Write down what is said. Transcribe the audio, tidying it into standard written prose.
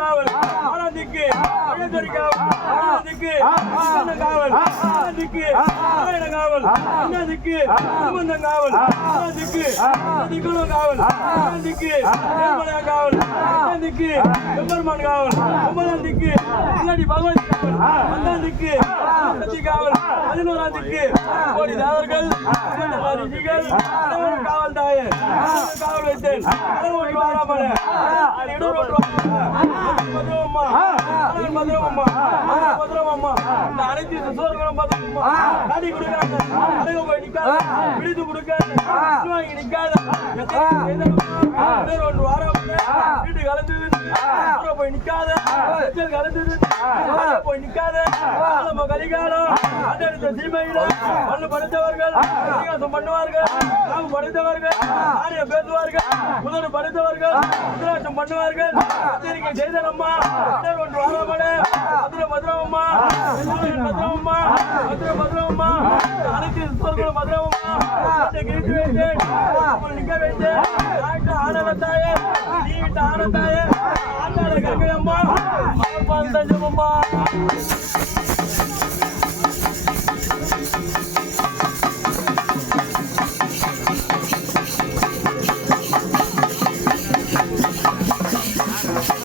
காவல் ஆனந்திக்கு பழந்தொரி காவல் ஆனந்திக்கு காவல் ஆனந்திக்கு நாராயண காவல் ஆனந்திக்கு சுமந்த காவல் ஆனந்திக்கு திக்குள காவல் ஆனந்திக்கு நிர்மலா காவல் ஆனந்திக்கு எம்பெருமான் காவல் ஒன்பதாந்திக்கு முன்னாடி பகவதி காவல் பத்தாந்திக்கு சக்தி காவல் 11ஆந்திக்கு கோடி தேவர்கள் ரிஷிகள் காவல் தாயே காவல் வைத்தேன் வாராமல மதுரம்மா மதுரம்மா மதுரம்மா இந்த அனைத்து சோர்களும் மதுரம்மா அடி கொடுக்காத அடங்க போய் நிக்காத விடுத்து கொடுக்காத வாங்கி நிக்காத ஒன்று வாரம் வீட்டு கலந்து போய் நிக்காத கலந்து போய் நிக்காத நம்ம கலிகாலம் அடுத்த சீமையில மண்ணு படைத்தவர்கள் வித்தியாசம் பண்ணுவார்கள் நாம் படைத்தவர்கள் ஆரியம் பேசுவார்கள் முதல் படைத்தவர்கள் உத்ராட்சம் பண்ணுவார்கள் எச்சரிக்கை செய்தனம்மா ஒன்று வாராமல மதுரை மதுரம்மா மதுரம்மா மதுரை மதுரம்மா அனைத்து சொற்களும் மதுரம்மா கிழித்து வைத்தேன் நிக்க வைத்தேன் ஆனந்தாயே நீ ஆனந்தாயே ஆண்டாள கங்கையம்மா தஞ்சமம்மா